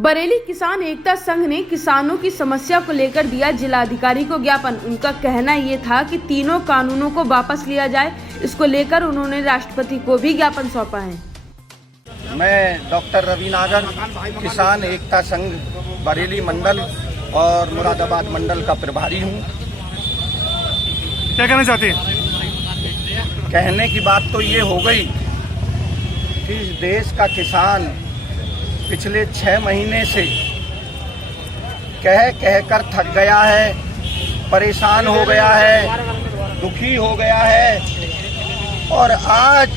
बरेली किसान एकता संघ ने किसानों की समस्या को लेकर दिया जिलाधिकारी को ज्ञापन। उनका कहना ये था कि तीनों कानूनों को वापस लिया जाए। इसको लेकर उन्होंने राष्ट्रपति को भी ज्ञापन सौंपा है। मैं डॉक्टर रवि नागर, किसान एकता संघ बरेली मंडल और मुरादाबाद मंडल का प्रभारी हूँ। क्या कहना चाहते हैं? कहने की बात तो ये हो गई कि इस देश का किसान पिछले 6 महीने से कह कर थक गया है, परेशान हो गया है, दुखी हो गया है। और आज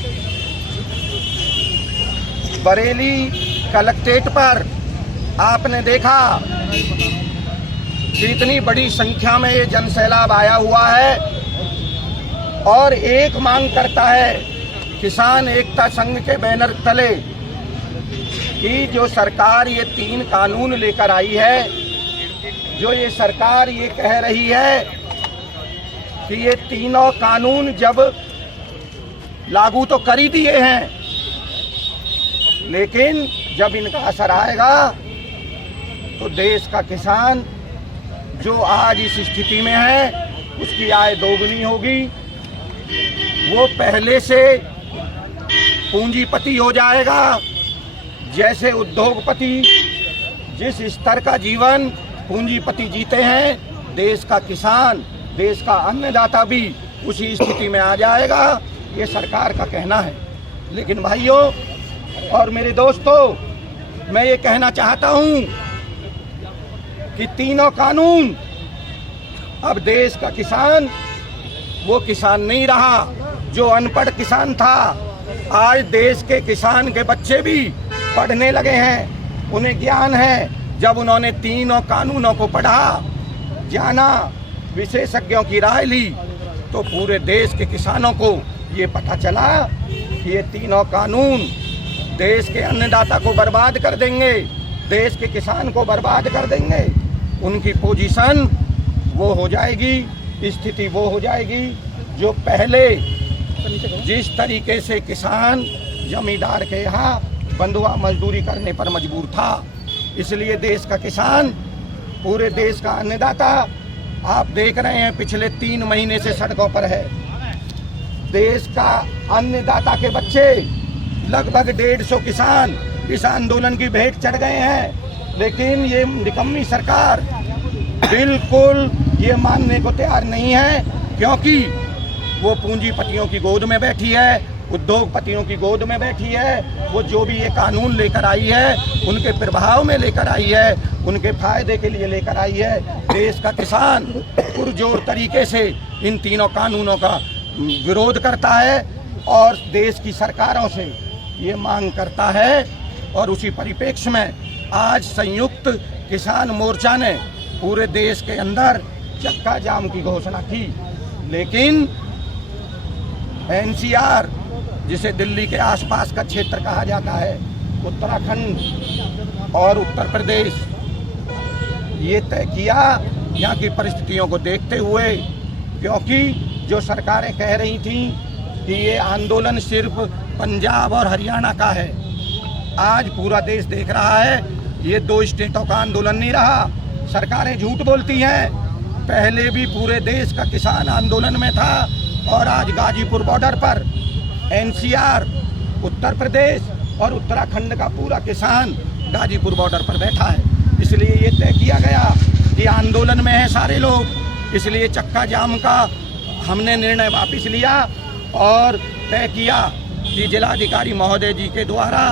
बरेली कलेक्ट्रेट पर आपने देखा कि इतनी बड़ी संख्या में ये जनसैलाब आया हुआ है और एक मांग करता है किसान एकता संघ के बैनर तले कि जो सरकार ये 3 कानून लेकर आई है, जो ये सरकार ये कह रही है कि ये तीनों कानून जब लागू तो कर ही दिए हैं, लेकिन जब इनका असर आएगा तो देश का किसान जो आज इस स्थिति में है उसकी आय दोगुनी होगी। वो पहले से पूंजीपति हो जाएगा। जैसे उद्योगपति जिस स्तर का जीवन पूंजीपति जीते हैं, देश का किसान, देश का अन्नदाता भी उसी स्थिति में आ जाएगा। ये सरकार का कहना है। लेकिन भाइयों और मेरे दोस्तों, मैं ये कहना चाहता हूँ कि तीनों कानून, अब देश का किसान वो किसान नहीं रहा जो अनपढ़ किसान था। आज देश के किसान के बच्चे भी पढ़ने लगे हैं, उन्हें ज्ञान है। जब उन्होंने तीनों कानूनों को पढ़ा, जाना, विशेषज्ञों की राय ली, तो पूरे देश के किसानों को ये पता चला कि ये तीनों कानून देश के अन्नदाता को बर्बाद कर देंगे, देश के किसान को बर्बाद कर देंगे। उनकी पोजीशन वो हो जाएगी, स्थिति वो हो जाएगी जो पहले जिस तरीके से किसान जमींदार के यहाँ बंधुआ मजदूरी करने पर मजबूर था। इसलिए देश का किसान, पूरे देश का अन्नदाता, आप देख रहे हैं पिछले 3 महीने से सड़कों पर है। देश का अन्नदाता के बच्चे लगभग 150 किसान इस आंदोलन की भेंट चढ़ गए हैं। लेकिन ये निकम्मी सरकार बिल्कुल ये मानने को तैयार नहीं है, क्योंकि वो पूंजीपतियों की गोद में बैठी है, उद्योगपतियों की गोद में बैठी है। वो जो भी ये कानून लेकर आई है उनके प्रभाव में लेकर आई है, उनके फायदे के लिए लेकर आई है। देश का किसान पुरजोर तरीके से इन तीनों कानूनों का विरोध करता है और देश की सरकारों से ये मांग करता है। और उसी परिप्रेक्ष्य में आज संयुक्त किसान मोर्चा ने पूरे देश के अंदर चक्का जाम की घोषणा की। लेकिन एनसीआर, जिसे दिल्ली के आसपास का क्षेत्र कहा जाता है, उत्तराखंड और उत्तर प्रदेश, ये तय किया यहाँ की परिस्थितियों को देखते हुए, क्योंकि जो सरकारें कह रही थीं कि ये आंदोलन सिर्फ पंजाब और हरियाणा का है, आज पूरा देश देख रहा है ये 2 स्टेटों का आंदोलन नहीं रहा। सरकारें झूठ बोलती हैं। पहले भी पूरे देश का किसान आंदोलन में था और आज गाजीपुर बॉर्डर पर एनसीआर, उत्तर प्रदेश और उत्तराखंड का पूरा किसान गाजीपुर बॉर्डर पर बैठा है। इसलिए ये तय किया गया कि आंदोलन में हैं सारे लोग, इसलिए चक्का जाम का हमने निर्णय वापस लिया और तय किया कि जिलाधिकारी महोदय जी के द्वारा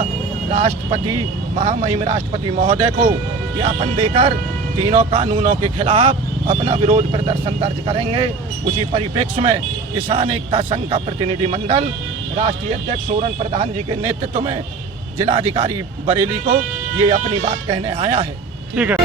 राष्ट्रपति, महामहिम राष्ट्रपति महोदय को ज्ञापन देकर तीनों कानूनों के खिलाफ अपना विरोध प्रदर्शन दर्ज करेंगे। उसी परिप्रेक्ष्य में किसान एकता संघ का प्रतिनिधि मंडल राष्ट्रीय अध्यक्ष सोरन प्रधान जी के नेतृत्व में जिलाधिकारी बरेली को ये अपनी बात कहने आया है। ठीक है।